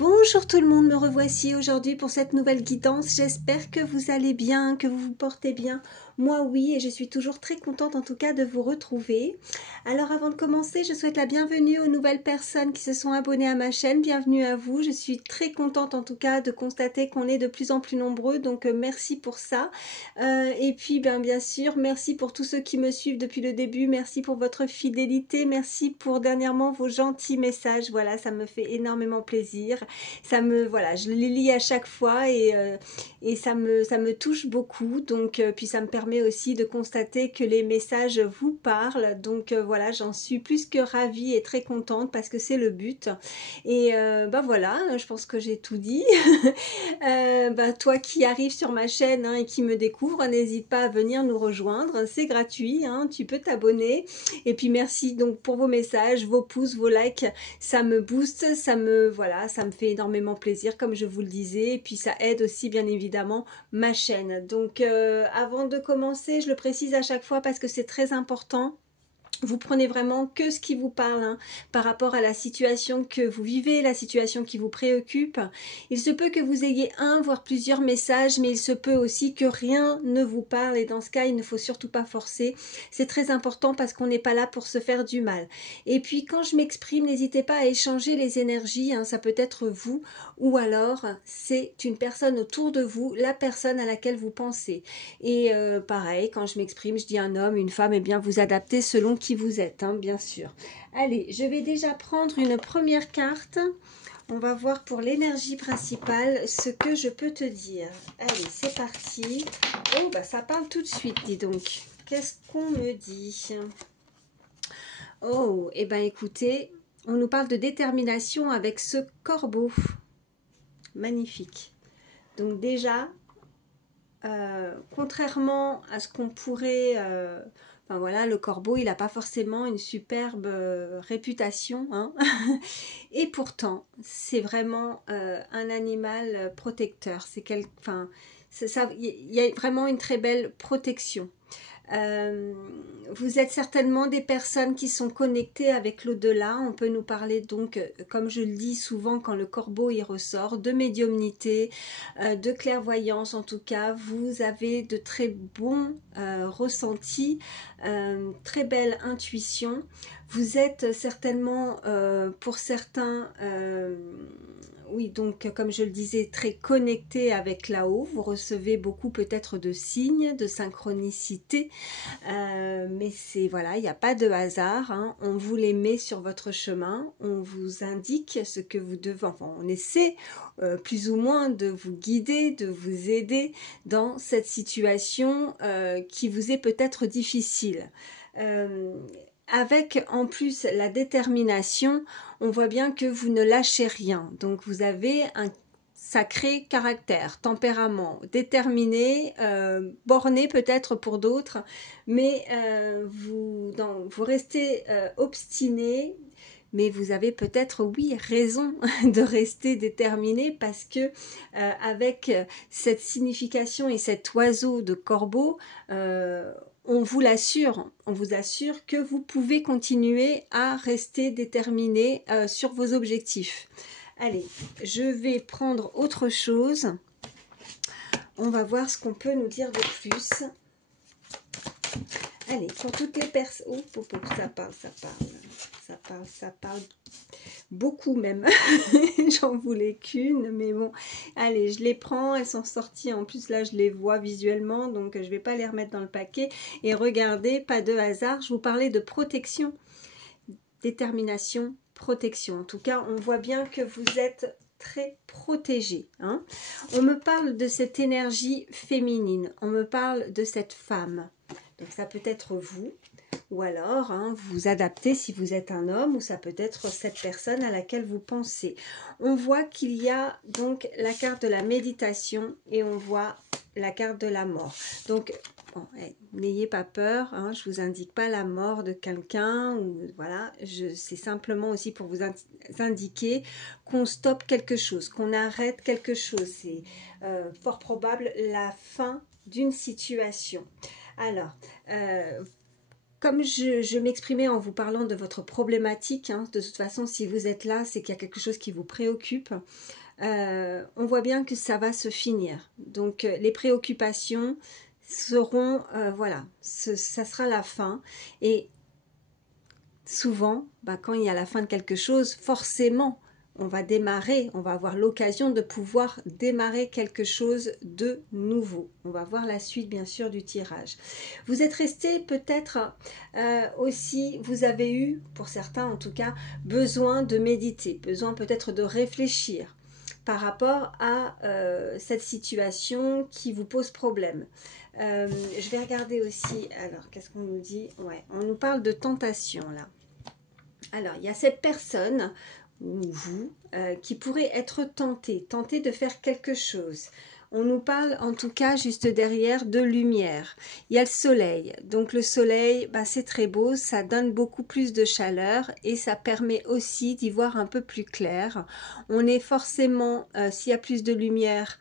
Bonjour tout le monde, me revoici aujourd'hui pour cette nouvelle guidance. J'espère que vous allez bien, que vous vous portez bien. Moi oui, et je suis toujours très contente en tout cas de vous retrouver. Alors avant de commencer, je souhaite la bienvenue aux nouvelles personnes qui se sont abonnées à ma chaîne. Bienvenue à vous, je suis très contente en tout cas de constater qu'on est de plus en plus nombreux, donc merci pour ça. Et puis bien sûr, merci pour tous ceux qui me suivent depuis le début, merci pour votre fidélité, merci pour dernièrement vos gentils messages. Voilà, ça me fait énormément plaisir. Voilà, je les lis à chaque fois et ça me touche beaucoup. Donc, puis ça me permet aussi de constater que les messages vous parlent. Donc voilà, j'en suis plus que ravie et très contente parce que c'est le but. Et voilà, je pense que j'ai tout dit. Toi qui arrives sur ma chaîne et qui me découvre, n'hésite pas à venir nous rejoindre. C'est gratuit, tu peux t'abonner. Et puis merci donc pour vos messages, vos pouces, vos likes. Ça me booste, ça me fait énormément plaisir comme je vous le disais, et puis ça aide aussi bien évidemment ma chaîne. Donc avant de commencer, je le précise à chaque fois parce que c'est très important. Vous prenez vraiment que ce qui vous parle par rapport à la situation que vous vivez, la situation qui vous préoccupe. Il se peut que vous ayez un, voire plusieurs messages, mais il se peut aussi que rien ne vous parle et dans ce cas, il ne faut surtout pas forcer. C'est très important parce qu'on n'est pas là pour se faire du mal. Et puis quand je m'exprime, n'hésitez pas à échanger les énergies, ça peut être vous ou alors c'est une personne autour de vous, la personne à laquelle vous pensez. Et pareil, quand je m'exprime, je dis un homme, une femme, et bien vous adaptez selon qui vous êtes, bien sûr. Allez, je vais déjà prendre une première carte. On va voir pour l'énergie principale ce que je peux te dire. Allez, c'est parti. Oh, ça parle tout de suite, dis donc. Qu'est-ce qu'on me dit? Oh, eh bien écoutez, on nous parle de détermination avec ce corbeau. Magnifique. Donc déjà, contrairement à ce qu'on pourrait... voilà, le corbeau, il n'a pas forcément une superbe réputation. Et pourtant, c'est vraiment un animal protecteur. Il y a vraiment une très belle protection. Vous êtes certainement des personnes qui sont connectées avec l'au-delà. On peut nous parler donc, comme je le dis souvent quand le corbeau y ressort, de médiumnité, de clairvoyance en tout cas. Vous avez de très bons ressentis, très belle intuition. Vous êtes certainement pour certains... oui, donc comme je le disais, très connecté avec là-haut. Vous recevez beaucoup peut-être de signes, de synchronicité. Mais voilà, il n'y a pas de hasard. On vous les met sur votre chemin. On vous indique ce que vous devez... Enfin, on essaie plus ou moins de vous guider, de vous aider dans cette situation qui vous est peut-être difficile. Avec en plus la détermination, on voit bien que vous ne lâchez rien. Donc vous avez un sacré caractère, tempérament, déterminé, borné peut-être pour d'autres, mais vous restez obstiné. Mais vous avez peut-être, oui, raison de rester déterminé parce que avec cette signification et cet oiseau de corbeau, on vous assure que vous pouvez continuer à rester déterminé sur vos objectifs. Allez, je vais prendre autre chose. On va voir ce qu'on peut nous dire de plus. Allez, pour toutes les personnes... Oh, ça parle beaucoup même. J'en voulais qu'une, mais bon. Allez, je les prends, elles sont sorties. En plus, là, je les vois visuellement, donc je ne vais pas les remettre dans le paquet. Et regardez, pas de hasard, je vous parlais de protection. Détermination, protection. En tout cas, on voit bien que vous êtes très protégé. On me parle de cette énergie féminine. On me parle de cette femme. Donc ça peut être vous, ou alors vous adaptez si vous êtes un homme, ou ça peut être cette personne à laquelle vous pensez. On voit qu'il y a donc la carte de la méditation et on voit la carte de la mort. Donc, bon, n'ayez pas peur, je vous indique pas la mort de quelqu'un, ou voilà, c'est simplement aussi pour vous indiquer qu'on stoppe quelque chose, qu'on arrête quelque chose. C'est fort probable la fin d'une situation. Alors, comme je m'exprimais en vous parlant de votre problématique, hein, de toute façon, si vous êtes là, c'est qu'il y a quelque chose qui vous préoccupe. On voit bien que ça va se finir. Donc, les préoccupations seront, voilà, ça sera la fin. Et souvent, bah, quand il y a la fin de quelque chose, forcément, on va démarrer, on va avoir l'occasion de pouvoir démarrer quelque chose de nouveau. On va voir la suite, bien sûr, du tirage. Vous êtes resté peut-être aussi, vous avez eu, pour certains en tout cas, besoin de méditer, besoin peut-être de réfléchir par rapport à cette situation qui vous pose problème. Je vais regarder aussi, alors, qu'est-ce qu'on nous dit? Ouais, on nous parle de tentation, là. Alors, il y a cette personne ou vous, qui pourrait être tenté de faire quelque chose. On nous parle en tout cas juste derrière de lumière. Il y a le soleil. Donc le soleil, bah, c'est très beau, ça donne beaucoup plus de chaleur et ça permet aussi d'y voir un peu plus clair. On est forcément, s'il y a plus de lumière,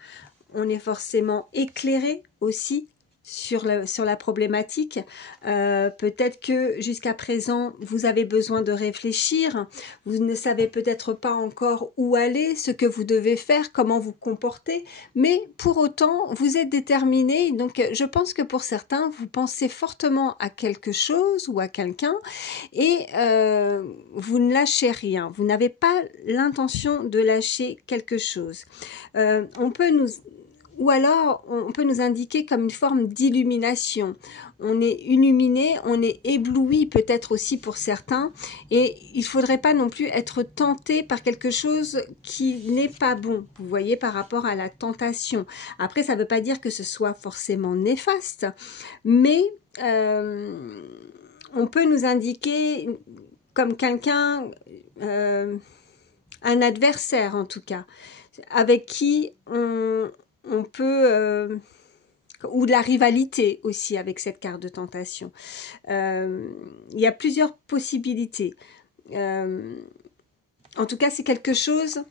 on est forcément éclairé aussi sur la problématique. Peut-être que jusqu'à présent, vous avez besoin de réfléchir. Vous ne savez peut-être pas encore où aller, ce que vous devez faire, comment vous comporter. Mais pour autant, vous êtes déterminé. Donc, je pense que pour certains, vous pensez fortement à quelque chose ou à quelqu'un et vous ne lâchez rien. Vous n'avez pas l'intention de lâcher quelque chose. On peut nous... Ou alors, on peut nous indiquer comme une forme d'illumination. On est illuminé, on est ébloui peut-être aussi pour certains. Et il ne faudrait pas non plus être tenté par quelque chose qui n'est pas bon. Vous voyez, par rapport à la tentation. Après, ça ne veut pas dire que ce soit forcément néfaste. Mais on peut nous indiquer comme quelqu'un, un adversaire en tout cas, avec qui on peut, ou de la rivalité aussi avec cette carte de tentation. Il y a plusieurs possibilités. En tout cas, c'est quelque chose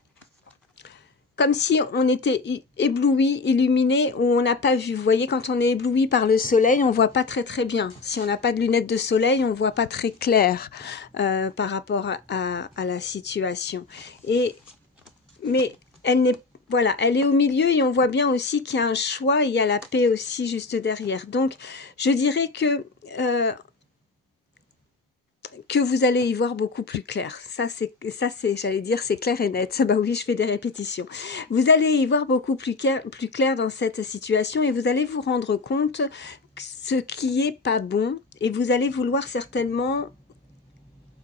comme si on était ébloui, illuminé, ou on n'a pas vu. Vous voyez, quand on est ébloui par le soleil, on voit pas très très bien. Si on n'a pas de lunettes de soleil, on voit pas très clair par rapport à la situation. Mais elle n'est voilà, elle est au milieu et on voit bien aussi qu'il y a un choix, il y a la paix aussi juste derrière. Donc, je dirais que vous allez y voir beaucoup plus clair. Ça, c'est, j'allais dire, c'est clair et net. Bah oui, je fais des répétitions. Vous allez y voir beaucoup plus clair dans cette situation et vous allez vous rendre compte ce qui est pas bon et vous allez vouloir certainement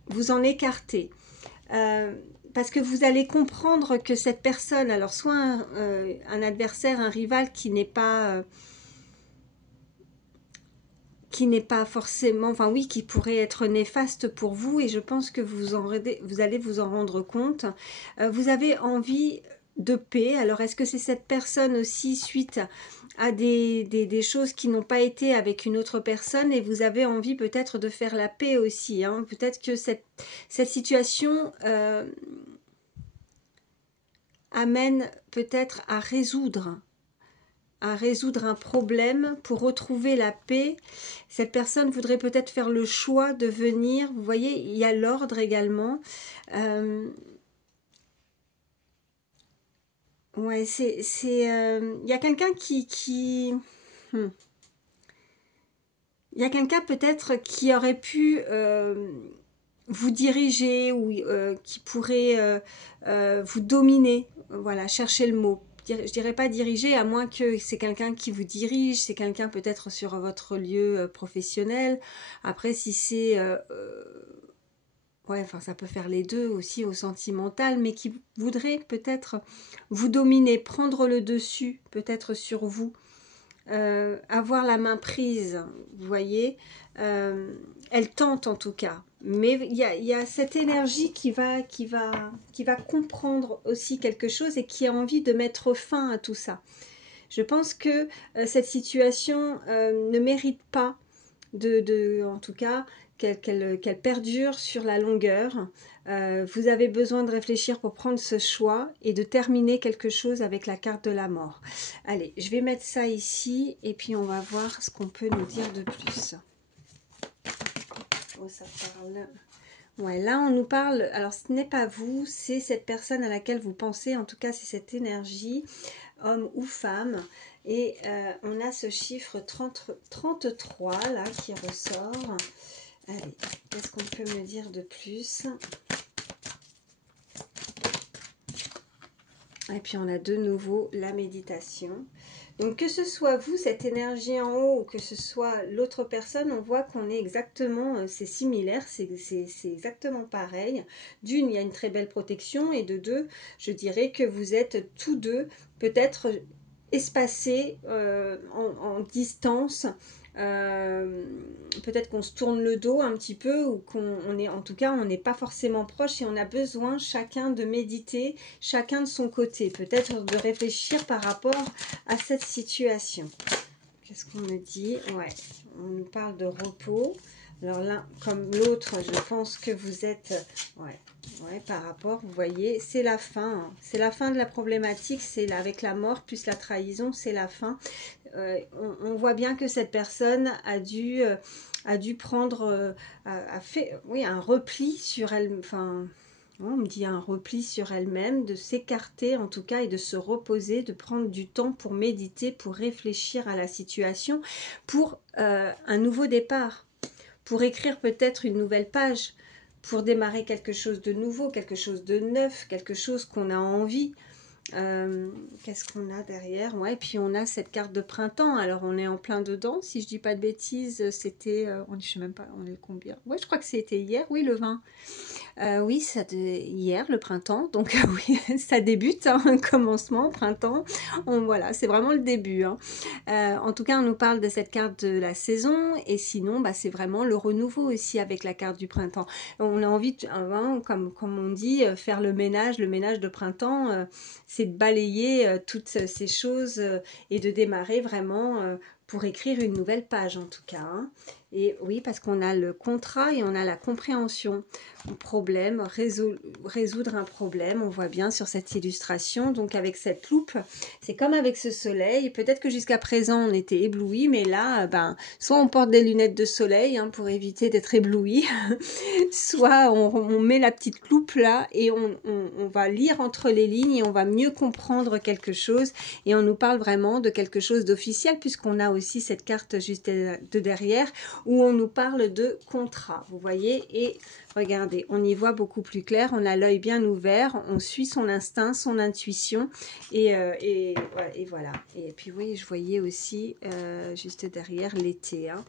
vous en écarter. Parce que vous allez comprendre que cette personne, alors soit un adversaire, un rival qui n'est pas forcément, enfin oui, qui pourrait être néfaste pour vous, et je pense que vous allez vous en rendre compte. Vous avez envie de paix. Alors est-ce que c'est cette personne aussi suite à des choses qui n'ont pas été avec une autre personne et vous avez envie peut-être de faire la paix aussi, hein. Peut-être que cette situation amène peut-être à résoudre un problème pour retrouver la paix. Cette personne voudrait peut-être faire le choix de venir. Vous voyez, il y a l'ordre également. Ouais, il y a quelqu'un il y a quelqu'un peut-être qui aurait pu vous diriger ou qui pourrait vous dominer. Voilà, cherchez le mot. Je dirais pas diriger, à moins que c'est quelqu'un qui vous dirige, c'est quelqu'un peut-être sur votre lieu professionnel. Après, si c'est... ouais, enfin, ça peut faire les deux aussi au sentimental, mais qui voudrait peut-être vous dominer, prendre le dessus peut-être sur vous. Avoir la main prise, vous voyez, elle tente en tout cas, mais il y a cette énergie qui va comprendre aussi quelque chose et qui a envie de mettre fin à tout ça. Je pense que cette situation ne mérite pas en tout cas, qu'elle perdure sur la longueur. Vous avez besoin de réfléchir pour prendre ce choix et de terminer quelque chose avec la carte de la mort. Allez, je vais mettre ça ici et puis on va voir ce qu'on peut nous dire de plus. quoi ça parle? Ouais, là on nous parle, alors ce n'est pas vous, c'est cette personne à laquelle vous pensez, en tout cas c'est cette énergie, homme ou femme, et on a ce chiffre 33 là qui ressort. Allez, qu'est-ce qu'on peut me dire de plus? Et puis on a de nouveau la méditation. Donc que ce soit vous, cette énergie en haut, ou que ce soit l'autre personne, on voit qu'on est exactement, c'est similaire, c'est exactement pareil. D'une, il y a une très belle protection, et de deux, je dirais que vous êtes tous deux peut-être espacés en distance. Peut-être qu'on se tourne le dos un petit peu, ou qu'on est, en tout cas on n'est pas forcément proche, et on a besoin chacun de méditer, chacun de son côté, peut-être de réfléchir par rapport à cette situation. Qu'est-ce qu'on me dit? Ouais, on nous parle de repos. Alors l'un comme l'autre, je pense que vous êtes, ouais, par rapport, vous voyez, c'est la fin, hein. C'est la fin de la problématique, c'est avec la mort plus la trahison, c'est la fin. On voit bien que cette personne a dû prendre, a fait, oui, un repli sur elle, enfin, on me dit un repli sur elle-même, de s'écarter en tout cas et de se reposer, de prendre du temps pour méditer, pour réfléchir à la situation, pour un nouveau départ, pour écrire peut-être une nouvelle page, pour démarrer quelque chose de nouveau, quelque chose de neuf, quelque chose qu'on a envie. Qu'est-ce qu'on a derrière? Ouais, et puis on a cette carte de printemps. Alors on est en plein dedans, si je dis pas de bêtises. C'était, je sais même pas, on est combien? Ouais, je crois que c'était hier, oui, le 20. Oui, hier, le printemps, donc oui, ça débute, hein, un commencement, printemps, voilà, c'est vraiment le début, hein. En tout cas, on nous parle de cette carte de la saison, et sinon, bah, c'est vraiment le renouveau aussi avec la carte du printemps. On a envie, hein, comme on dit, faire le ménage de printemps, c'est de balayer toutes ces choses et de démarrer vraiment pour écrire une nouvelle page en tout cas, hein. Et oui, parce qu'on a le contrat et on a la compréhension. Problème, résoudre un problème, on voit bien sur cette illustration. Donc avec cette loupe, c'est comme avec ce soleil. Peut-être que jusqu'à présent on était ébloui, mais là, ben, soit on porte des lunettes de soleil, hein, pour éviter d'être ébloui, soit on met la petite loupe là et on va lire entre les lignes et on va mieux comprendre quelque chose. Et on nous parle vraiment de quelque chose d'officiel, puisqu'on a aussi cette carte juste de derrière où on nous parle de contrat, vous voyez. Et regardez, on y voit beaucoup plus clair, on a l'œil bien ouvert, on suit son instinct, son intuition, et voilà. Et puis oui, je voyais aussi juste derrière l'été, hein.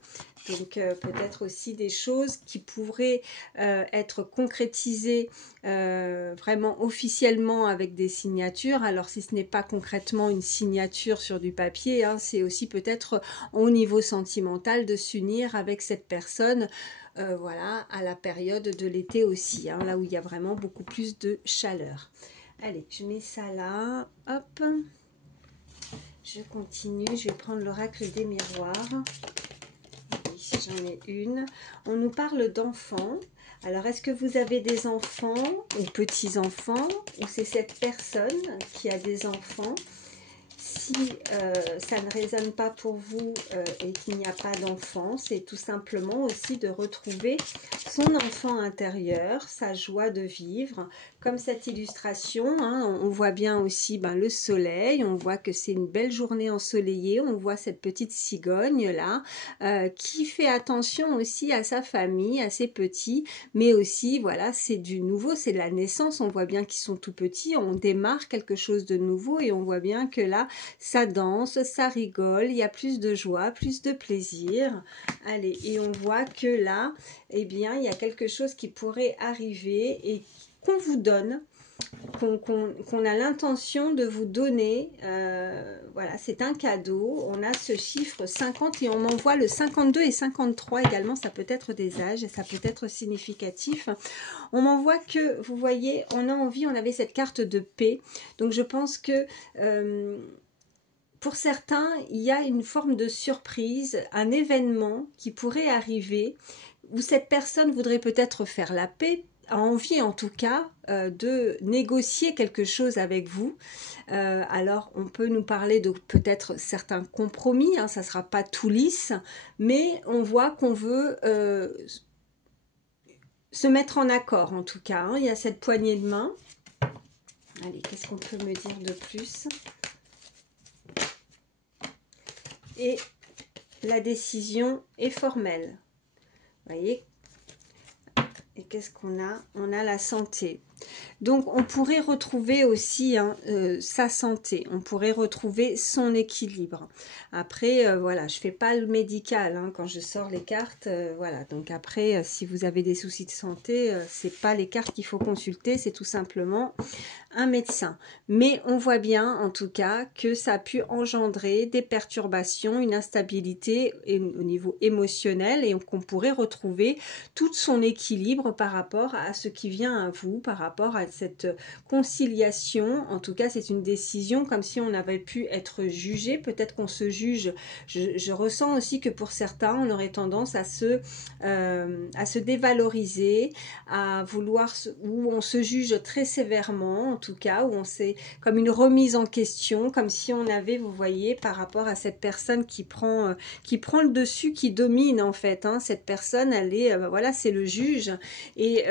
Donc peut-être aussi des choses qui pourraient être concrétisées vraiment officiellement avec des signatures. Alors si ce n'est pas concrètement une signature sur du papier, hein, c'est aussi peut-être au niveau sentimental de s'unir avec cette personne. Voilà, à la période de l'été aussi, hein, là où il y a vraiment beaucoup plus de chaleur. Allez, je mets ça là, hop, je continue, je vais prendre l'oracle des miroirs. Oui, j'en ai une. On nous parle d'enfants. Alors, est-ce que vous avez des enfants ou petits-enfants, ou c'est cette personne qui a des enfants? Si ça ne résonne pas pour vous et qu'il n'y a pas d'enfant, c'est tout simplement aussi de retrouver son enfant intérieur, sa joie de vivre. Comme cette illustration, hein, on voit bien aussi le soleil, on voit que c'est une belle journée ensoleillée, on voit cette petite cigogne là qui fait attention aussi à sa famille, à ses petits, mais aussi voilà, c'est du nouveau, c'est de la naissance, on voit bien qu'ils sont tout petits, on démarre quelque chose de nouveau et on voit bien que là, ça danse, ça rigole, il y a plus de joie, plus de plaisir. Allez, et on voit que là, eh bien, il y a quelque chose qui pourrait arriver et qu'on vous donne, qu'on a l'intention de vous donner. Voilà, c'est un cadeau. On a ce chiffre 50 et on m'envoie le 52 et 53 également. Ça peut être des âges et ça peut être significatif. On m'envoie que, vous voyez, on a envie, on avait cette carte de paix. Donc je pense que pour certains, il y a une forme de surprise, un événement qui pourrait arriver où cette personne voudrait peut-être faire la paix, a envie en tout cas de négocier quelque chose avec vous. Alors on peut nous parler de peut-être certains compromis, hein, ça ne sera pas tout lisse, mais on voit qu'on veut se mettre en accord en tout cas, hein. Il y a cette poignée de main. Allez, qu'est-ce qu'on peut me dire de plus? Et la décision est formelle. Vous voyez? Et qu'est-ce qu'on a? On a la santé. Donc, on pourrait retrouver aussi hein, sa santé. On pourrait retrouver son équilibre. Après, voilà, je fais pas le médical hein, quand je sors les cartes. Voilà. Donc après, si vous avez des soucis de santé, c'est pas les cartes qu'il faut consulter. C'est tout simplement un médecin. Mais on voit bien, en tout cas, que ça a pu engendrer des perturbations, une instabilité au niveau émotionnel et qu'on pourrait retrouver tout son équilibre par rapport à ce qui vient à vous, par rapport à cette conciliation. En tout cas, c'est une décision comme si on avait pu être jugé. Peut-être qu'on se juge. Je ressens aussi que pour certains, on aurait tendance à se dévaloriser, à vouloir, où on se juge très sévèrement, en tout cas, où on s'est comme une remise en question, comme si on avait, vous voyez, par rapport à cette personne qui prend le dessus, qui domine en fait. Hein. Cette personne, elle est, voilà, c'est le juge et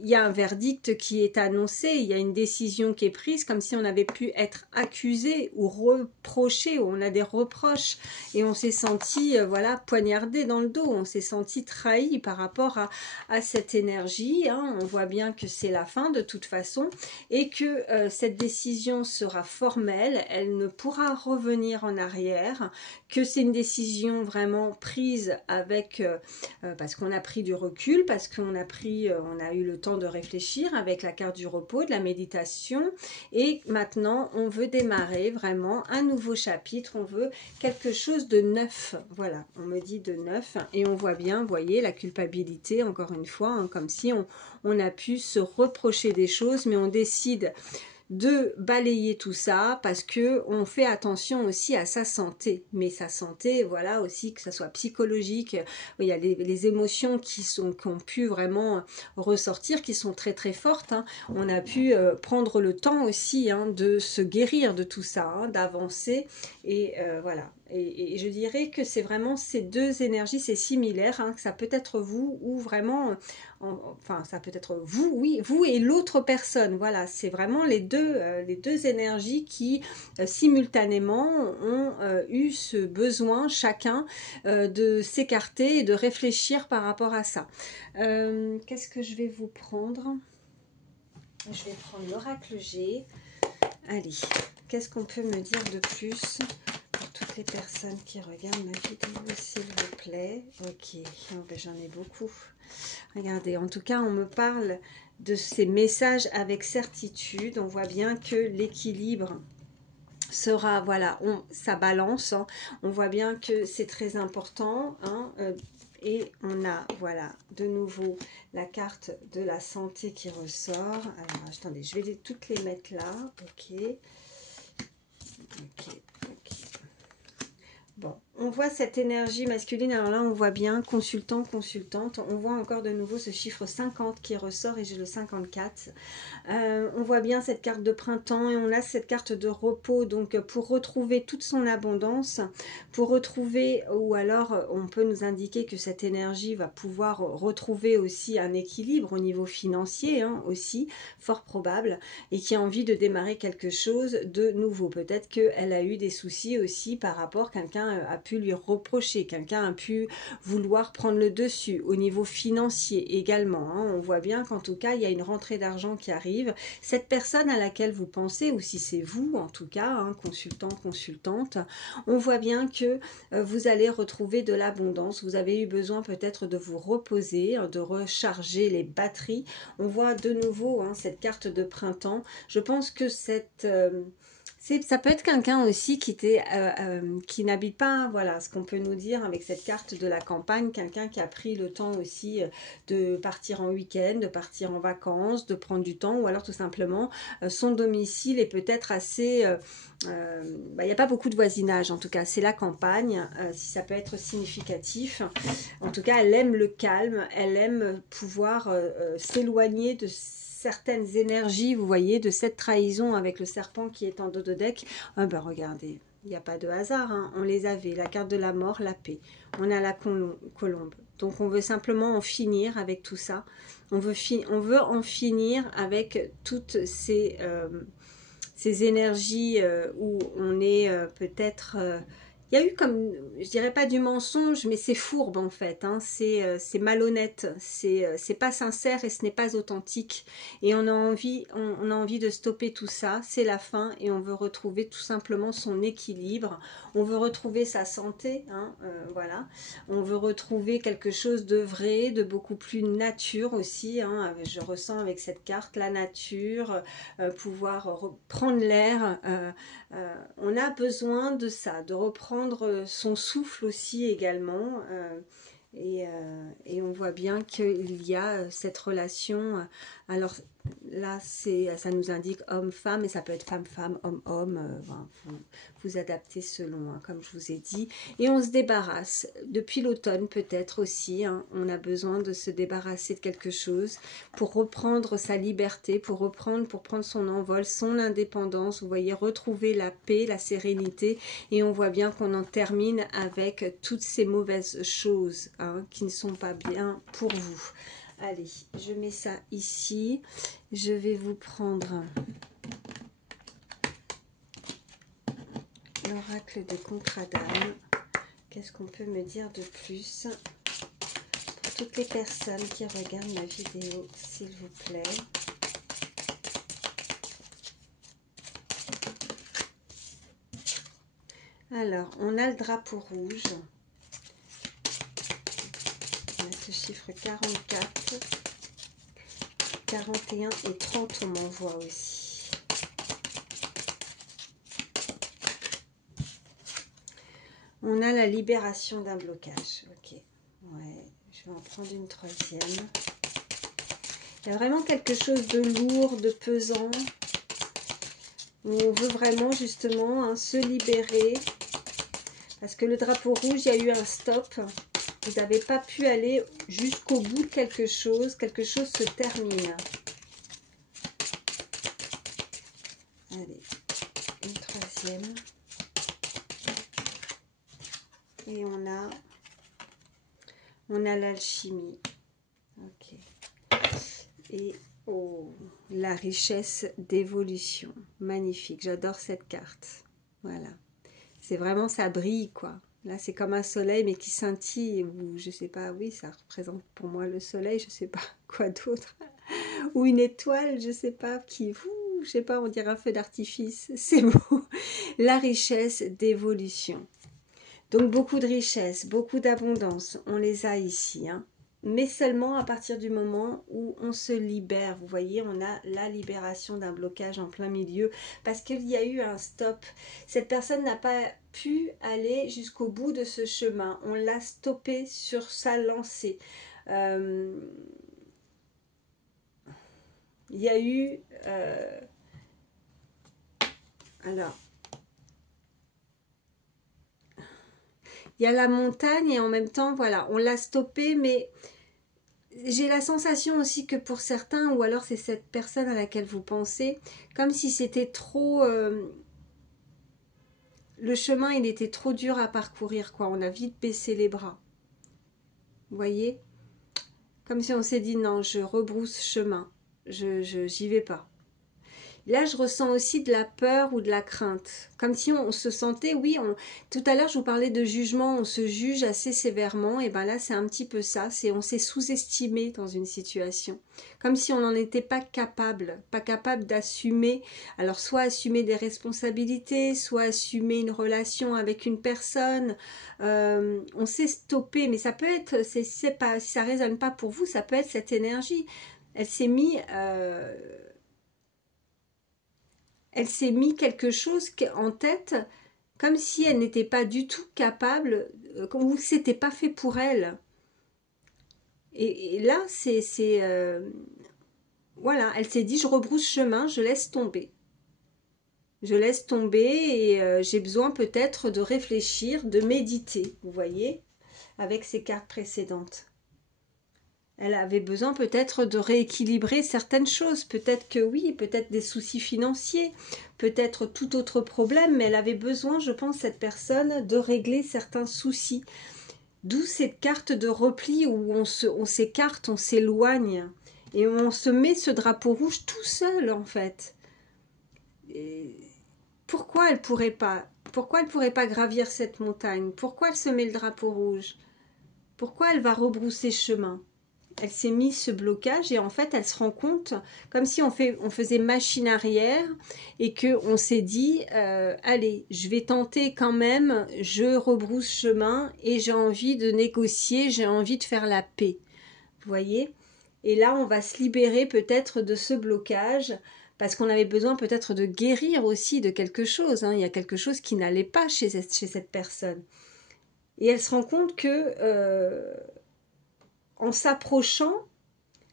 il y a un verdict qui est annoncé, il y a une décision qui est prise, comme si on avait pu être accusé ou reproché, ou on a des reproches et on s'est senti, voilà, poignardé dans le dos, on s'est senti trahi par rapport à cette énergie. Hein. On voit bien que c'est la fin de toute façon et que cette décision sera formelle, elle ne pourra revenir en arrière, que c'est une décision vraiment prise avec, parce qu'on a pris du recul, parce qu'on a pris, on a eu le temps de réfléchir avec la carte du repos, de la méditation et maintenant on veut démarrer vraiment un nouveau chapitre, on veut quelque chose de neuf, voilà, on me dit de neuf et on voit bien, vous voyez, la culpabilité encore une fois, hein, comme si on a pu se reprocher des choses mais on décide de balayer tout ça parce que on fait attention aussi à sa santé, mais sa santé, voilà, aussi que ça soit psychologique, il y a les émotions qui ont pu vraiment ressortir, qui sont très très fortes, hein. On a pu prendre le temps aussi hein, de se guérir de tout ça, hein, d'avancer et voilà. Et je dirais que c'est vraiment ces deux énergies, c'est similaire, hein, que ça peut être vous ou vraiment, enfin ça peut être vous, oui, vous et l'autre personne, voilà, c'est vraiment les deux énergies qui simultanément ont eu ce besoin chacun de s'écarter et de réfléchir par rapport à ça. Qu'est-ce que je vais vous prendre? Je vais prendre l'oracle G. Allez, qu'est-ce qu'on peut me dire de plus pour toutes les personnes qui regardent ma vidéo, s'il vous plaît? Ok, oh, ben, j'en ai beaucoup. Regardez, en tout cas, on me parle de ces messages avec certitude. On voit bien que l'équilibre sera, voilà, ça balance. Hein. On voit bien que c'est très important. Hein, et on a, voilà, de nouveau la carte de la santé qui ressort. Alors, attendez, je vais toutes les mettre là. Ok. Ok. Bon, on voit cette énergie masculine, alors là on voit bien consultant, consultante, on voit encore de nouveau ce chiffre 50 qui ressort et j'ai le 54. On voit bien cette carte de printemps et on a cette carte de repos, donc pour retrouver toute son abondance, pour retrouver, ou alors on peut nous indiquer que cette énergie va pouvoir retrouver aussi un équilibre au niveau financier, hein, aussi, fort probable, et qui a envie de démarrer quelque chose de nouveau. Peut-être qu'elle a eu des soucis aussi par rapport, quelqu'un a pu lui reprocher, quelqu'un a pu vouloir prendre le dessus au niveau financier également, hein. On voit bien qu'en tout cas il y a une rentrée d'argent qui arrive. Cette personne à laquelle vous pensez, ou si c'est vous en tout cas, hein, consultant, consultante, on voit bien que vous allez retrouver de l'abondance. Vous avez eu besoin peut-être de vous reposer, de recharger les batteries. On voit de nouveau hein, cette carte de printemps. Je pense que ça peut être quelqu'un aussi qui n'habite pas, voilà, ce qu'on peut nous dire avec cette carte de la campagne, quelqu'un qui a pris le temps aussi de partir en week-end, de partir en vacances, de prendre du temps, ou alors tout simplement son domicile est peut-être assez... il n'y a pas beaucoup de voisinage, en tout cas, c'est la campagne, si ça peut être significatif. En tout cas, elle aime le calme, elle aime pouvoir s'éloigner de certaines énergies, vous voyez, de cette trahison avec le serpent qui est en dos de deck. Ah ben regardez, il n'y a pas de hasard, hein. On les avait, la carte de la mort, la paix. On a la colombe. Donc on veut simplement en finir avec tout ça. On veut en finir avec toutes ces énergies où on est peut-être... il y a eu comme, je dirais pas du mensonge, mais c'est fourbe en fait, hein. C'est malhonnête, c'est pas sincère et ce n'est pas authentique. Et on a envie de stopper tout ça, c'est la fin et on veut retrouver tout simplement son équilibre. On veut retrouver sa santé, hein, voilà. On veut retrouver quelque chose de vrai, de beaucoup plus nature aussi, hein. Je ressens avec cette carte la nature, pouvoir prendre l'air. On a besoin de ça, de reprendre son souffle aussi également. Et on voit bien qu'il y a cette relation. Alors là, ça nous indique homme-femme, et ça peut être femme-femme, homme-homme. Vous adaptez selon, hein, comme je vous ai dit. Et on se débarrasse. Depuis l'automne peut-être aussi, hein, on a besoin de se débarrasser de quelque chose pour reprendre sa liberté, pour prendre son envol, son indépendance. Vous voyez, retrouver la paix, la sérénité. Et on voit bien qu'on en termine avec toutes ces mauvaises choses, hein, qui ne sont pas bien pour vous. Allez, je mets ça ici. Je vais vous prendre l'oracle de Contradame. Qu'est-ce qu'on peut me dire de plus pour toutes les personnes qui regardent ma vidéo, s'il vous plaît? Alors, on a le drapeau rouge. Ce chiffre 44, 41 et 30, on m'envoie aussi. On a la libération d'un blocage. Ok, ouais, je vais en prendre une troisième. Il y a vraiment quelque chose de lourd, de pesant, où on veut vraiment justement, hein, se libérer. Parce que le drapeau rouge, il y a eu un stop. Vous n'avez pas pu aller jusqu'au bout de quelque chose se termine. Allez, une troisième. Et on a l'alchimie. Ok. Et oh, la richesse d'évolution. Magnifique, j'adore cette carte. Voilà. C'est vraiment, ça brille, quoi. Là, c'est comme un soleil, mais qui scintille, ou je sais pas, oui, ça représente pour moi le soleil, je sais pas quoi d'autre. Ou une étoile, je sais pas, je sais pas, on dirait un feu d'artifice. C'est beau. La richesse d'évolution. Donc, beaucoup de richesse, beaucoup d'abondance, on les a ici, hein. Mais seulement à partir du moment où on se libère. Vous voyez, on a la libération d'un blocage en plein milieu parce qu'il y a eu un stop. Cette personne n'a pas pu aller jusqu'au bout de ce chemin. On l'a stoppé sur sa lancée. Il y a eu... alors... il y a la montagne et en même temps, voilà, on l'a stoppé, mais j'ai la sensation aussi que pour certains, ou alors c'est cette personne à laquelle vous pensez, comme si c'était trop... le chemin, il était trop dur à parcourir, quoi. On a vite baissé les bras. Vous voyez? Comme si on s'est dit, non, je rebrousse chemin. J'y vais pas. Là, je ressens aussi de la peur ou de la crainte. Comme si on se sentait, oui, tout à l'heure, je vous parlais de jugement, on se juge assez sévèrement. Et bien là, c'est un petit peu ça. On s'est sous-estimé dans une situation. Comme si on n'en était pas capable d'assumer. Alors, soit assumer des responsabilités, soit assumer une relation avec une personne. On s'est stoppé, mais ça peut être, pas, si ça ne résonne pas pour vous, ça peut être cette énergie. Elle s'est mise... elle s'est mis quelque chose en tête comme si elle n'était pas du tout capable, ou que c'était pas fait pour elle. Et là, voilà, elle s'est dit, je rebrousse chemin, je laisse tomber. Je laisse tomber et j'ai besoin peut-être de réfléchir, de méditer, vous voyez, avec ces cartes précédentes. Elle avait besoin peut-être de rééquilibrer certaines choses. Peut-être que oui, peut-être des soucis financiers, peut-être tout autre problème, mais elle avait besoin, je pense, cette personne, de régler certains soucis. D'où cette carte de repli où on s'écarte, on s'éloigne. Et on se met ce drapeau rouge tout seul, en fait. Et pourquoi elle pourrait pas? Pourquoi elle pourrait pas gravir cette montagne? Pourquoi elle se met le drapeau rouge? Pourquoi elle va rebrousser chemin? Elle s'est mise ce blocage et en fait elle se rend compte comme si on faisait machine arrière et que on s'est dit allez, je vais tenter quand même, je rebrousse chemin et j'ai envie de négocier, j'ai envie de faire la paix, vous voyez. Et là on va se libérer peut-être de ce blocage parce qu'on avait besoin peut-être de guérir aussi de quelque chose, hein. Il y a quelque chose qui n'allait pas chez cette personne et elle se rend compte que en s'approchant,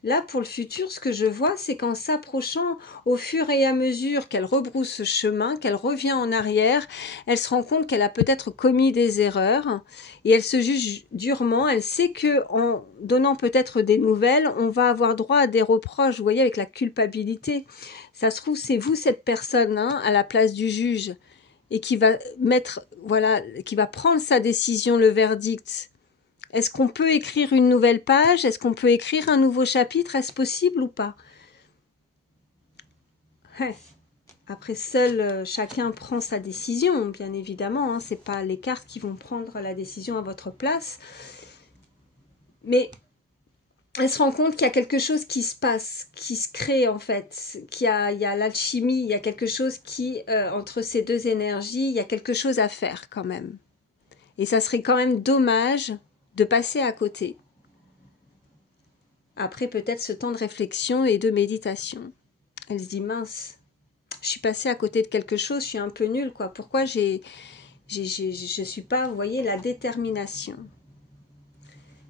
là, pour le futur, ce que je vois, c'est qu'en s'approchant au fur et à mesure qu'elle rebrousse ce chemin, qu'elle revient en arrière, elle se rend compte qu'elle a peut-être commis des erreurs et elle se juge durement. Elle sait que en donnant peut-être des nouvelles, on va avoir droit à des reproches. Vous voyez, avec la culpabilité. Ça se trouve, c'est vous cette personne hein, à la place du juge et qui va mettre, voilà, qui va prendre sa décision, le verdict. Est-ce qu'on peut écrire une nouvelle page? Est-ce qu'on peut écrire un nouveau chapitre? Est-ce possible ou pas? Ouais. Après, seul chacun prend sa décision, bien évidemment. Hein. Ce n'est pas les cartes qui vont prendre la décision à votre place. Mais elle se rend compte qu'il y a quelque chose qui se passe, qui se crée en fait. Il y a l'alchimie, il y a quelque chose qui, entre ces deux énergies, il y a quelque chose à faire quand même. Et ça serait quand même dommage de passer à côté. Après peut-être ce temps de réflexion et de méditation. Elle se dit mince, je suis passée à côté de quelque chose, je suis un peu nulle quoi. Pourquoi je suis pas, vous voyez, la détermination.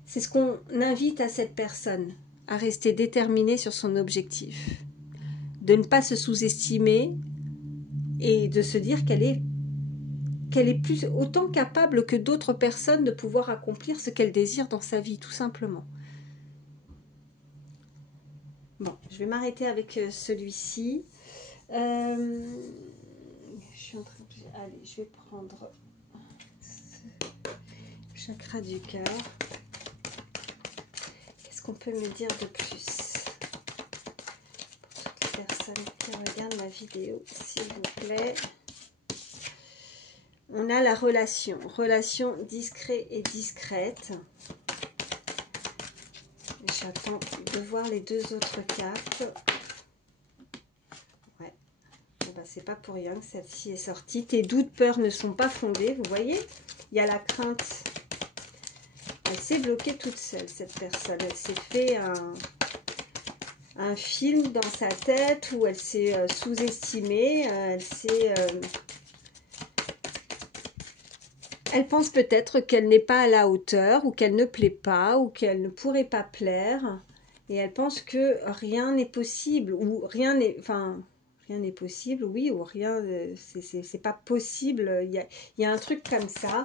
C'est ce qu'on invite à cette personne, à rester déterminée sur son objectif. De ne pas se sous-estimer et de se dire qu'elle est plus autant capable que d'autres personnes de pouvoir accomplir ce qu'elle désire dans sa vie, tout simplement. Bon, je vais m'arrêter avec celui-ci. Je suis en train de... Allez, je vais prendre le chakra du cœur. Qu'est-ce qu'on peut me dire de plus pour toutes les personnes qui regardent ma vidéo, s'il vous plaît? On a la relation discret et discrète. J'attends de voir les deux autres cartes. Ouais, bon bah, c'est pas pour rien que celle-ci est sortie. Tes doutes, peurs ne sont pas fondés, vous voyez? Il y a la crainte. Elle s'est bloquée toute seule, cette personne. Elle s'est fait un film dans sa tête où elle s'est sous-estimée. Elle pense peut-être qu'elle n'est pas à la hauteur, ou qu'elle ne plaît pas, ou qu'elle ne pourrait pas plaire. Et elle pense que rien n'est possible, ou rien n'est... Enfin, rien n'est possible, oui, ou rien... C'est pas possible. Il y a un truc comme ça.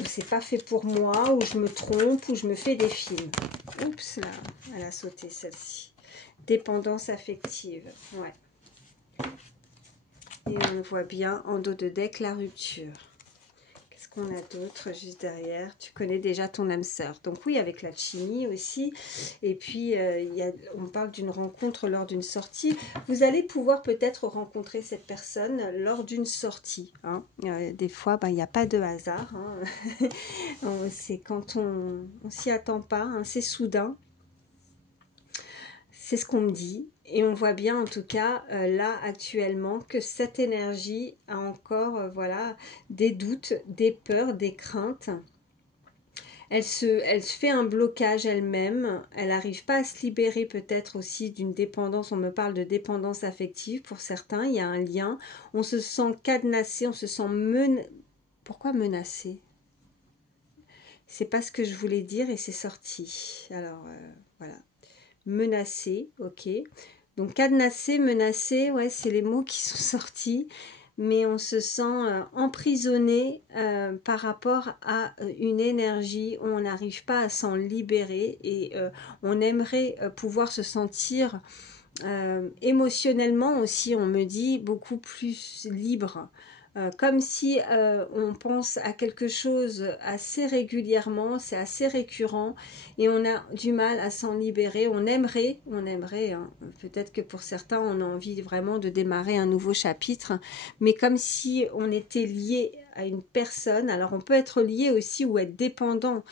Où c'est pas fait pour moi, où je me trompe, où je me fais des films. Oups, là, elle a sauté celle-ci. Dépendance affective, ouais. Et on voit bien en dos de deck la rupture. Qu'est-ce qu'on a d'autre juste derrière? Tu connais déjà ton âme sœur. Donc oui, avec l'alchimie aussi. Et puis, on parle d'une rencontre lors d'une sortie. Vous allez pouvoir peut-être rencontrer cette personne lors d'une sortie. Hein. Des fois, il n'y a pas de hasard. Hein. C'est quand on s'y attend pas. Hein. C'est soudain. C'est ce qu'on me dit. Et on voit bien en tout cas là actuellement que cette énergie a encore voilà, des doutes, des peurs, des craintes. Elle se fait un blocage elle-même. Elle n'arrive pas à se libérer peut-être aussi d'une dépendance. On me parle de dépendance affective pour certains. Il y a un lien. On se sent cadenassé, on se sent Pourquoi menacé? C'est pas ce que je voulais dire et c'est sorti. Alors voilà. Menacé, ok. Donc cadenassé, menacé, ouais, c'est les mots qui sont sortis, mais on se sent emprisonné par rapport à une énergie où on n'arrive pas à s'en libérer et on aimerait pouvoir se sentir émotionnellement aussi, on me dit, beaucoup plus libre, comme si on pense à quelque chose assez régulièrement, c'est assez récurrent et on a du mal à s'en libérer. On aimerait, hein, peut-être que pour certains on a envie vraiment de démarrer un nouveau chapitre, mais comme si on était lié à une personne. Alors on peut être lié aussi ou être dépendant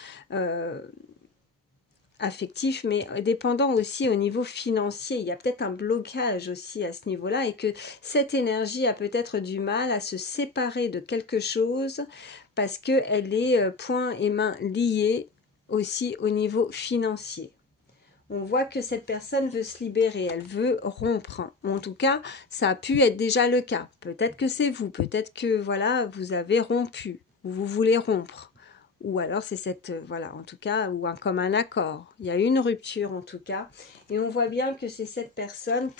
affectif, mais dépendant aussi au niveau financier. Il y a peut-être un blocage aussi à ce niveau-là et que cette énergie a peut-être du mal à se séparer de quelque chose parce qu'elle est poings et mains liée aussi au niveau financier. On voit que cette personne veut se libérer, elle veut rompre. En tout cas, ça a pu être déjà le cas. Peut-être que c'est vous, peut-être que voilà, vous avez rompu ou vous voulez rompre. Ou alors c'est cette, voilà, en tout cas, ou comme un accord. Il y a une rupture en tout cas. Et on voit bien que c'est cette personne,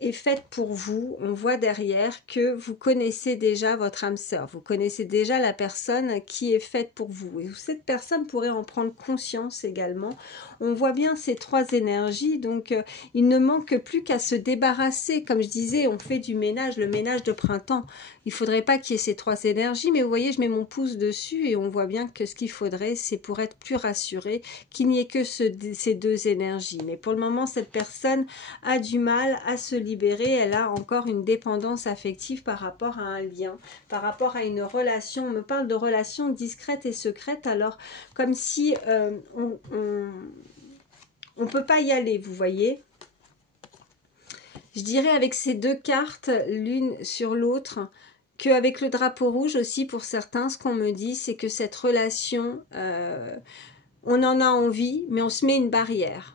est faite pour vous. On voit derrière que vous connaissez déjà votre âme sœur. Vous connaissez déjà la personne qui est faite pour vous. Et cette personne pourrait en prendre conscience également. On voit bien ces trois énergies. Donc, il ne manque plus qu'à se débarrasser. Comme je disais, on fait du ménage, le ménage de printemps. Il ne faudrait pas qu'il y ait ces trois énergies. Mais vous voyez, je mets mon pouce dessus et on voit bien que ce qu'il faudrait, c'est pour être plus rassuré, qu'il n'y ait que ces deux énergies. Mais pour le moment, cette personne a du mal à se libérer, elle a encore une dépendance affective par rapport à un lien, par rapport à une relation. On me parle de relations discrètes et secrètes, alors comme si on peut pas y aller, vous voyez. Je dirais avec ces deux cartes, l'une sur l'autre, qu'avec le drapeau rouge aussi, pour certains, ce qu'on me dit, c'est que cette relation, on en a envie, mais on se met une barrière.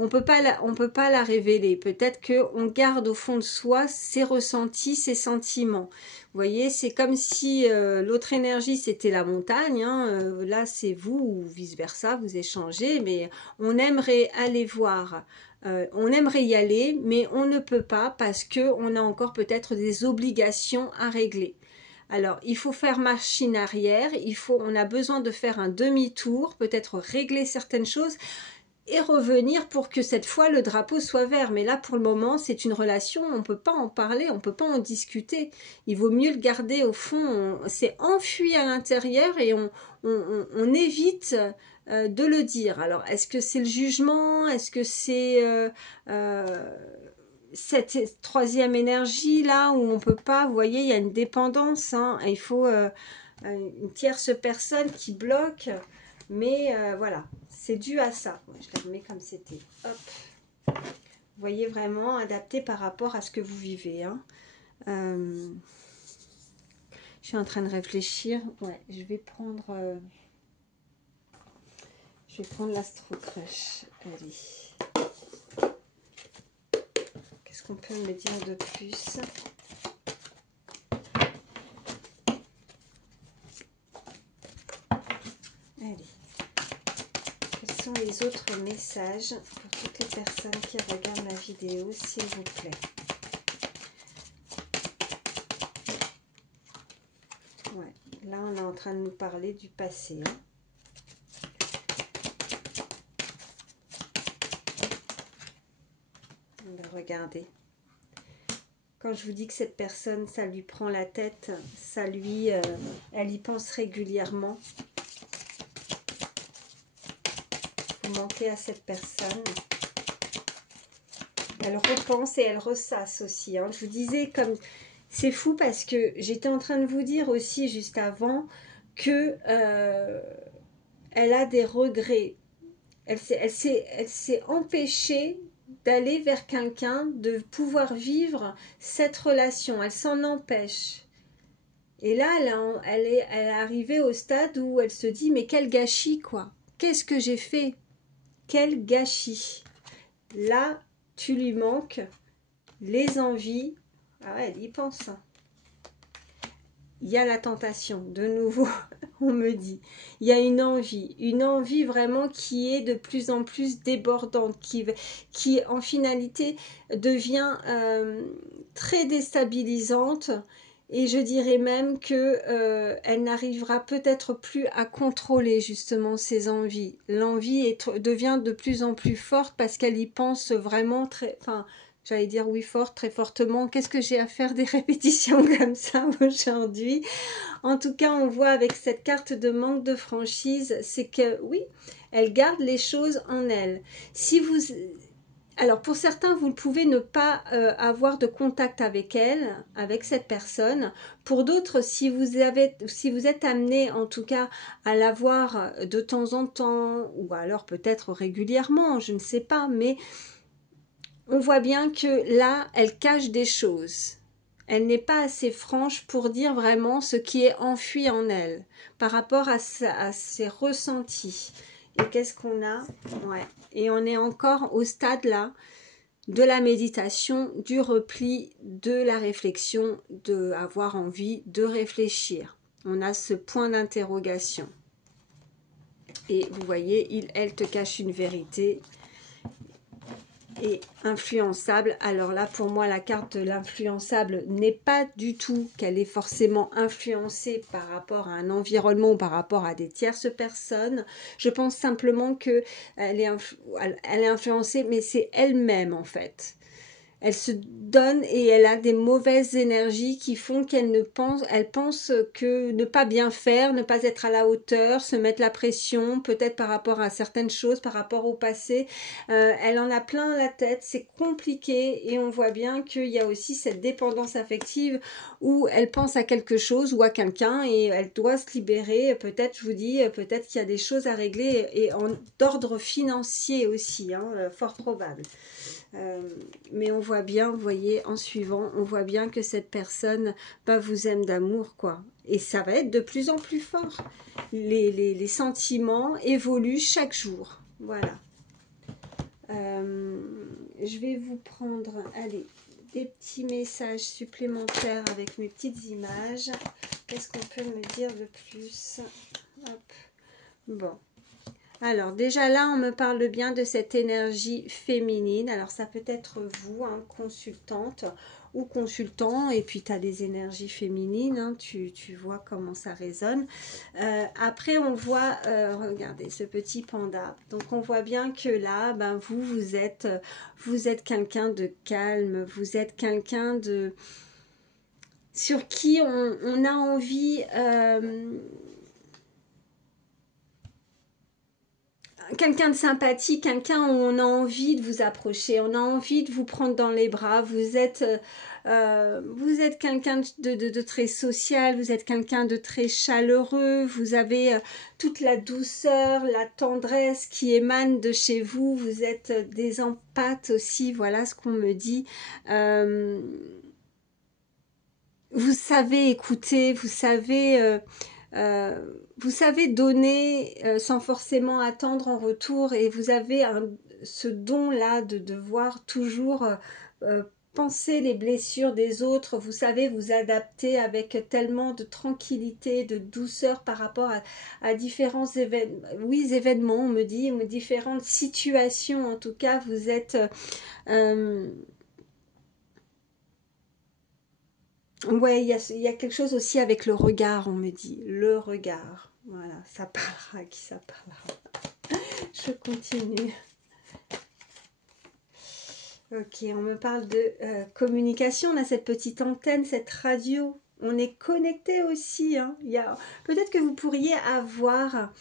On peut pas la révéler. Peut-être qu'on garde au fond de soi ses ressentis, ses sentiments. Vous voyez, c'est comme si l'autre énergie, c'était la montagne. Hein, là, c'est vous ou vice-versa, vous échangez. Mais on aimerait aller voir. On aimerait y aller, mais on ne peut pas parce qu'on a encore peut-être des obligations à régler. Alors, il faut faire machine arrière. On a besoin de faire un demi-tour, peut-être régler certaines choses et revenir pour que cette fois le drapeau soit vert. Mais là, pour le moment, c'est une relation, on ne peut pas en parler, on ne peut pas en discuter. Il vaut mieux le garder au fond, c'est enfui à l'intérieur et on évite de le dire. Alors, est-ce que c'est le jugement? Est-ce que c'est cette troisième énergie là où on peut pas, vous voyez, il y a une dépendance, hein, il faut une tierce personne qui bloque, mais voilà, c'est dû à ça. Je la remets comme c'était. Hop. Vous voyez, vraiment adapté par rapport à ce que vous vivez. Hein. Je suis en train de réfléchir. Ouais, je vais prendre l'Astro Crush. Allez. Qu'est-ce qu'on peut me dire de plus ? Allez. Quels sont les autres messages pour toutes les personnes qui regardent la vidéo, s'il vous plaît? Ouais, là on est en train de nous parler du passé. Hein. Regardez. Quand je vous dis que cette personne, ça lui prend la tête, elle y pense régulièrement. Vous manquez à cette personne. Elle repense et elle ressasse aussi. Hein. Je vous disais, comme c'est fou parce que j'étais en train de vous dire aussi juste avant que elle a des regrets. Elle s'est empêchée d'aller vers quelqu'un, de pouvoir vivre cette relation. Elle s'en empêche. Et là, elle est arrivée au stade où elle se dit, mais quel gâchis, quoi. Qu'est-ce que j'ai fait? Quel gâchis. Là, tu lui manques les envies. Ah ouais, elle y pense. Il y a la tentation, de nouveau, on me dit. Il y a une envie vraiment qui est de plus en plus débordante, qui en finalité devient très déstabilisante. Et je dirais même que elle n'arrivera peut-être plus à contrôler justement ses envies. L'envie devient de plus en plus forte parce qu'elle y pense vraiment très... Enfin, J'allais dire oui fort, très fortement. Qu'est-ce que j'ai à faire des répétitions comme ça aujourd'hui? En tout cas, on voit avec cette carte de manque de franchise, c'est que oui, elle garde les choses en elle. Si vous... Alors pour certains, vous pouvez ne pas avoir de contact avec elle, avec cette personne. Pour d'autres, si vous êtes amené en tout cas à la voir de temps en temps, ou alors peut-être régulièrement, je ne sais pas, mais on voit bien que là, elle cache des choses. Elle n'est pas assez franche pour dire vraiment ce qui est enfui en elle par rapport à ses ressentis. Et qu'est-ce qu'on a? Ouais. Et on est encore au stade là de la méditation, du repli, de la réflexion, de avoir envie de réfléchir. On a ce point d'interrogation. Et vous voyez, elle te cache une vérité. Et influençable, alors là pour moi la carte de l'influençable n'est pas du tout qu'elle est forcément influencée par rapport à un environnement ou par rapport à des tierces personnes. Je pense simplement que elle est influencée, mais c'est elle-même en fait. Elle se donne et elle a des mauvaises énergies qui font elle pense que ne pas bien faire, ne pas être à la hauteur, se mettre la pression, peut-être par rapport à certaines choses, par rapport au passé. Elle en a plein la tête, c'est compliqué et on voit bien qu'il y a aussi cette dépendance affective où elle pense à quelque chose ou à quelqu'un et elle doit se libérer. Peut-être, je vous dis, peut-être qu'il y a des choses à régler et d'ordre financier aussi, hein, fort probable. Mais on voit bien, vous voyez, en suivant, on voit bien que cette personne vous aime d'amour, quoi. Et ça va être de plus en plus fort. Les sentiments évoluent chaque jour. Voilà. Je vais vous prendre, allez, des petits messages supplémentaires avec mes petites images. Qu'est-ce qu'on peut me dire de plus? Hop. Bon. Alors déjà là, on me parle bien de cette énergie féminine. Alors ça peut être vous, hein, consultante ou consultant, et puis tu as des énergies féminines, hein, tu vois comment ça résonne. Après, on voit, regardez ce petit panda. Donc on voit bien que là, vous êtes quelqu'un de calme, vous êtes quelqu'un de sur qui on a envie... quelqu'un de sympathique, quelqu'un où on a envie de vous approcher, on a envie de vous prendre dans les bras, vous êtes quelqu'un de très social, vous êtes quelqu'un de très chaleureux, vous avez toute la douceur, la tendresse qui émane de chez vous, vous êtes des empathes aussi, voilà ce qu'on me dit. Vous savez écouter, vous savez donner sans forcément attendre en retour et vous avez ce don-là de devoir toujours penser les blessures des autres. Vous savez vous adapter avec tellement de tranquillité, de douceur par rapport à différents événements. Oui, événements, on me dit, différentes situations. En tout cas, vous êtes... ouais, il y a quelque chose aussi avec le regard, on me dit. Le regard. Voilà, ça parlera à qui ça parlera. Je continue. Ok, on me parle de communication. On a cette petite antenne, cette radio. On est connecté aussi. Hein. Peut-être que vous pourriez avoir...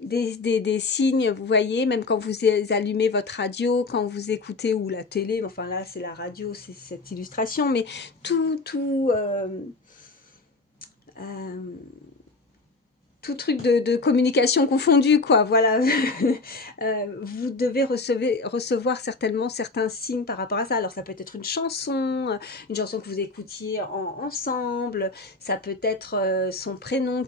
des signes, vous voyez, même quand vous allumez votre radio, quand vous écoutez, ou la télé, enfin là c'est la radio, c'est cette illustration, mais tout truc de communication confondu, quoi, voilà. Vous devez recevoir certainement certains signes par rapport à ça. Alors ça peut être une chanson que vous écoutiez ensemble, ça peut être son prénom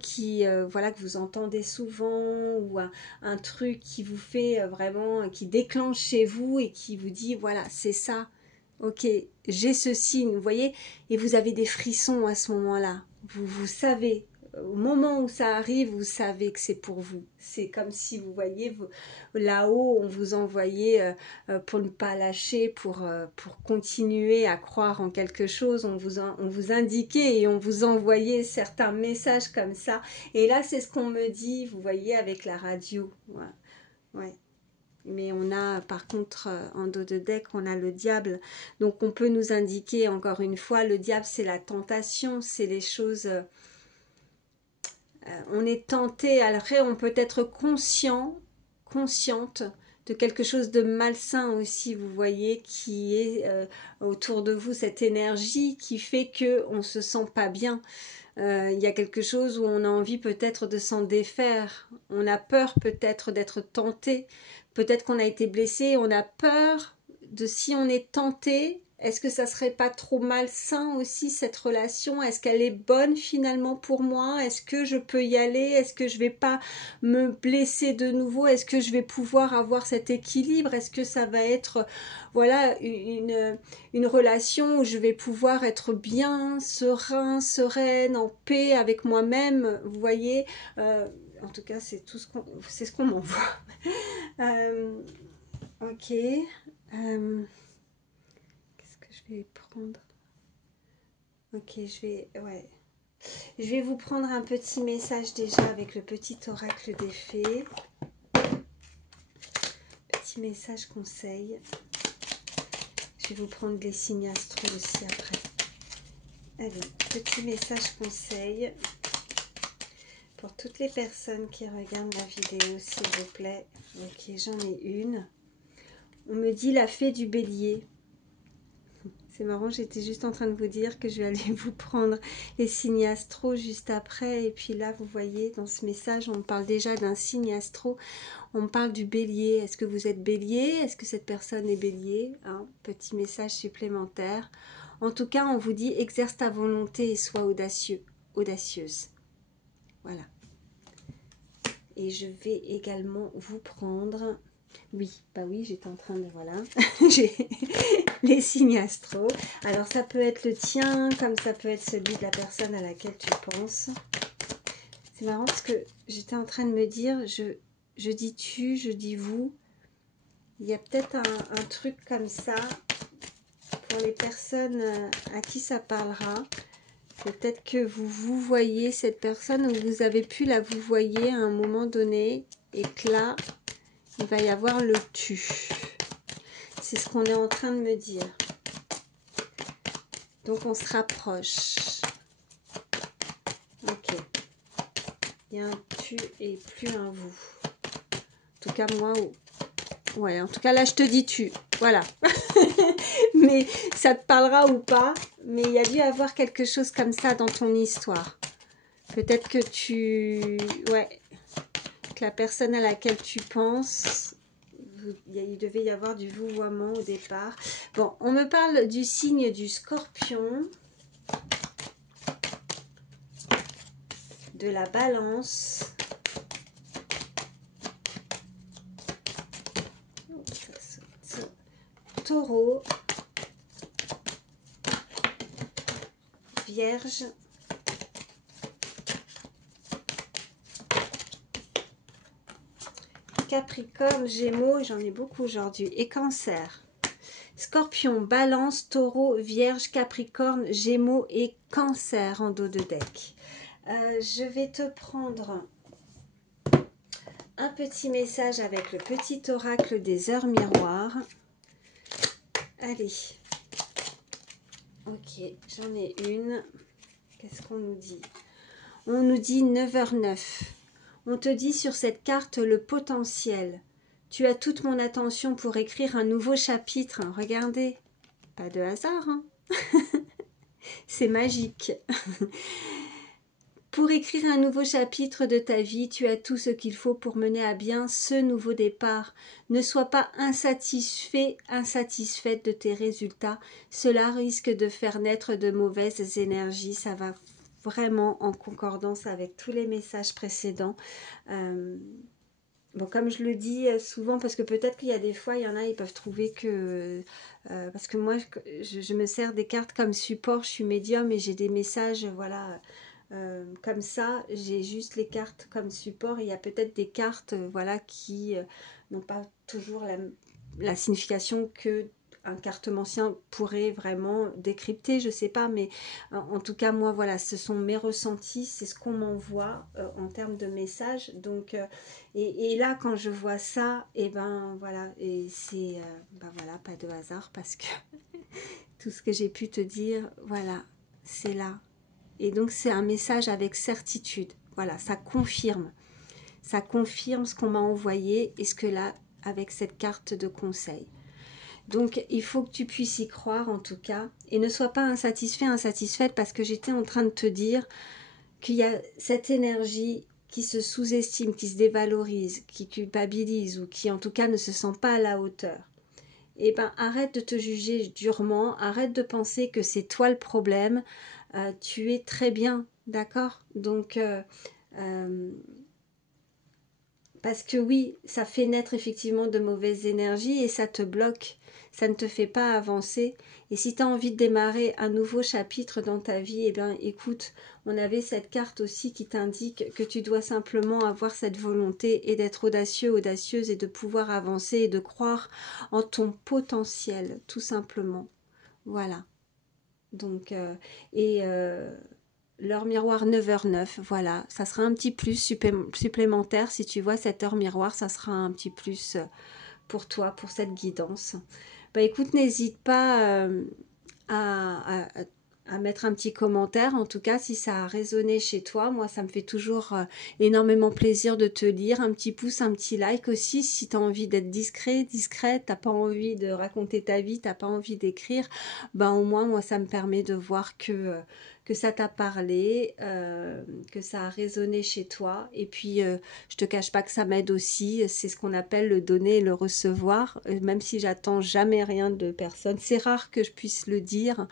voilà, que vous entendez souvent, ou un truc qui vous fait vraiment, qui déclenche chez vous et qui vous dit, voilà, c'est ça. Ok, j'ai ce signe, vous voyez, et vous avez des frissons à ce moment-là. Vous savez, au moment où ça arrive, vous savez que c'est pour vous. C'est comme si vous voyez là-haut, on vous envoyait pour ne pas lâcher, pour continuer à croire en quelque chose. On vous indiquait et on vous envoyait certains messages comme ça. Et là, c'est ce qu'on me dit, vous voyez, avec la radio. Ouais. Ouais. mais on a par contre en dos de deck, on a le diable. Donc on peut nous indiquer encore une fois, le diable c'est la tentation, c'est les choses... on est tenté, après on peut être consciente de quelque chose de malsain aussi, vous voyez, qui est autour de vous, cette énergie qui fait que on se sent pas bien. Il y a quelque chose où on a envie peut-être de s'en défaire, on a peur peut-être d'être tenté, peut-être qu'on a été blessé, on a peur de si on est tenté, est-ce que ça serait pas trop malsain aussi cette relation? Est-ce qu'elle est bonne finalement pour moi? Est-ce que je peux y aller? Est-ce que je vais pas me blesser de nouveau? Est-ce que je vais pouvoir avoir cet équilibre? Est-ce que ça va être voilà une relation où je vais pouvoir être bien, serein, sereine, en paix avec moi-même? Vous voyez, en tout cas c'est tout ce qu'on m'envoie. Ok. Qu'est-ce que je vais prendre? Ok, ouais. Je vais vous prendre un petit message déjà avec le petit oracle des fées. Petit message conseil. Je vais vous prendre les signes astro aussi après. Allez, petit message conseil pour toutes les personnes qui regardent la vidéo, s'il vous plaît. Ok, j'en ai une. On me dit la fée du bélier. C'est marrant, j'étais juste en train de vous dire que je vais aller vous prendre les signes astro juste après. Et puis là, vous voyez, dans ce message, on parle déjà d'un signe astro. On parle du bélier. Est-ce que vous êtes bélier? Est-ce que cette personne est bélier? Petit message supplémentaire. En tout cas, on vous dit exerce ta volonté et sois audacieux, audacieuse. Voilà. Et je vais également vous prendre... Oui, bah oui, j'étais en train de... Voilà. J'ai les signes astro. Alors, ça peut être le tien, comme ça peut être celui de la personne à laquelle tu penses. C'est marrant parce que j'étais en train de me dire, je dis tu, je dis vous. Il y a peut-être un truc comme ça pour les personnes à qui ça parlera. Peut-être que vous voyez cette personne ou vous avez pu la vous voyez à un moment donné et que là, il va y avoir le tu. C'est ce qu'on est en train de me dire. Donc on se rapproche. Ok. Il y a un tu et plus un vous. En tout cas, moi, ouais, en tout cas, là, je te dis tu. Voilà. Mais ça te parlera ou pas. Mais il y a dû avoir quelque chose comme ça dans ton histoire. Peut-être que ouais, que la personne à laquelle tu penses, il devait y avoir du vouvoiement au départ. Bon, on me parle du signe du Scorpion, de la Balance, Taureau, Vierge, Capricorne, Gémeaux, j'en ai beaucoup aujourd'hui, et Cancer. Scorpion, Balance, Taureau, Vierge, Capricorne, Gémeaux et Cancer en dos de deck. Je vais te prendre un petit message avec le petit oracle des heures miroirs. Allez. Ok, j'en ai une. Qu'est-ce qu'on nous dit? On nous dit 9h09. On te dit sur cette carte le potentiel. Tu as toute mon attention pour écrire un nouveau chapitre. Regardez, pas de hasard, hein. C'est magique. Pour écrire un nouveau chapitre de ta vie, tu as tout ce qu'il faut pour mener à bien ce nouveau départ. Ne sois pas insatisfait, insatisfaite de tes résultats. Cela risque de faire naître de mauvaises énergies. Ça va vraiment en concordance avec tous les messages précédents. Bon, comme je le dis souvent, parce que peut-être qu'il y a des fois, il y en a, ils peuvent trouver que... parce que moi, je me sers des cartes comme support, je suis médium et j'ai des messages, voilà, comme ça. J'ai juste les cartes comme support. Et il y a peut-être des cartes, voilà, qui n'ont pas toujours la signification que un cartomancien pourrait vraiment décrypter, je sais pas, mais en tout cas moi voilà, ce sont mes ressentis, c'est ce qu'on m'envoie en termes de messages. Donc et là quand je vois ça, et ben voilà, et c'est ben voilà, pas de hasard parce que tout ce que j'ai pu te dire, voilà, c'est là. Et donc c'est un message avec certitude. Voilà, ça confirme. Ça confirme ce qu'on m'a envoyé et ce que là, avec cette carte de conseil. Donc il faut que tu puisses y croire en tout cas. Et ne sois pas insatisfait, insatisfaite parce que j'étais en train de te dire qu'il y a cette énergie qui se sous-estime, qui se dévalorise, qui culpabilise ou qui en tout cas ne se sent pas à la hauteur. Eh ben arrête de te juger durement, arrête de penser que c'est toi le problème. Tu es très bien, d'accord? Donc parce que oui, ça fait naître effectivement de mauvaises énergies et ça te bloque, ça ne te fait pas avancer. Et si tu as envie de démarrer un nouveau chapitre dans ta vie, eh bien écoute, on avait cette carte aussi qui t'indique que tu dois simplement avoir cette volonté et d'être audacieux, audacieuse et de pouvoir avancer et de croire en ton potentiel, tout simplement. Voilà. Donc, et l'heure miroir 9h09, voilà, ça sera un petit plus supplémentaire. Si tu vois cette heure miroir, ça sera un petit plus pour toi, pour cette guidance. Bah écoute, n'hésite pas à mettre un petit commentaire, en tout cas si ça a résonné chez toi. Moi ça me fait toujours énormément plaisir de te lire. Un petit pouce, un petit like aussi si tu as envie d'être discret, discrète, t'as pas envie de raconter ta vie, t'as pas envie d'écrire, ben au moins moi ça me permet de voir que ça t'a parlé, que ça a résonné chez toi. Et puis je te cache pas que ça m'aide aussi, c'est ce qu'on appelle le donner et le recevoir, même si j'attends jamais rien de personne. C'est rare que je puisse le dire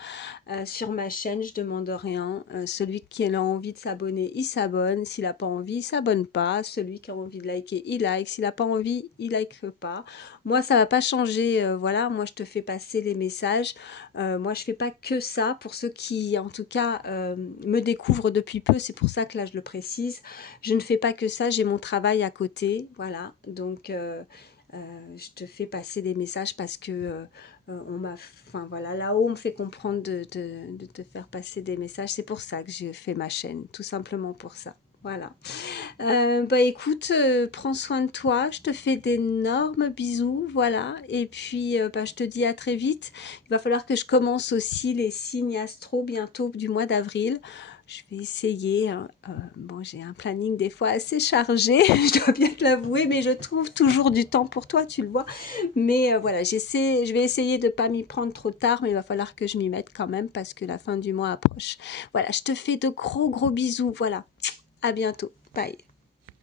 sur ma chaîne, je demande rien. Celui qui a envie de s'abonner, il s'abonne. S'il n'a pas envie, il s'abonne pas. Celui qui a envie de liker, il like. S'il n'a pas envie, il like pas. Moi, ça va pas changer. Voilà, moi, je te fais passer les messages. Moi, je fais pas que ça. Pour ceux qui, en tout cas, me découvrent depuis peu, c'est pour ça que là, je le précise. Je ne fais pas que ça. J'ai mon travail à côté. Voilà, donc je te fais passer des messages parce que on m'a, enfin voilà, là-haut on me fait comprendre de te faire passer des messages. C'est pour ça que j'ai fait ma chaîne, tout simplement pour ça. Voilà. Bah écoute, prends soin de toi. Je te fais d'énormes bisous, voilà. Et puis bah, je te dis à très vite. Il va falloir que je commence aussi les signes astro bientôt du mois d'avril. Je vais essayer. Bon, j'ai un planning des fois assez chargé, je dois bien te l'avouer, mais je trouve toujours du temps pour toi, tu le vois. Mais voilà, je vais essayer de ne pas m'y prendre trop tard, mais il va falloir que je m'y mette quand même parce que la fin du mois approche. Voilà, je te fais de gros bisous. Voilà, à bientôt. Bye.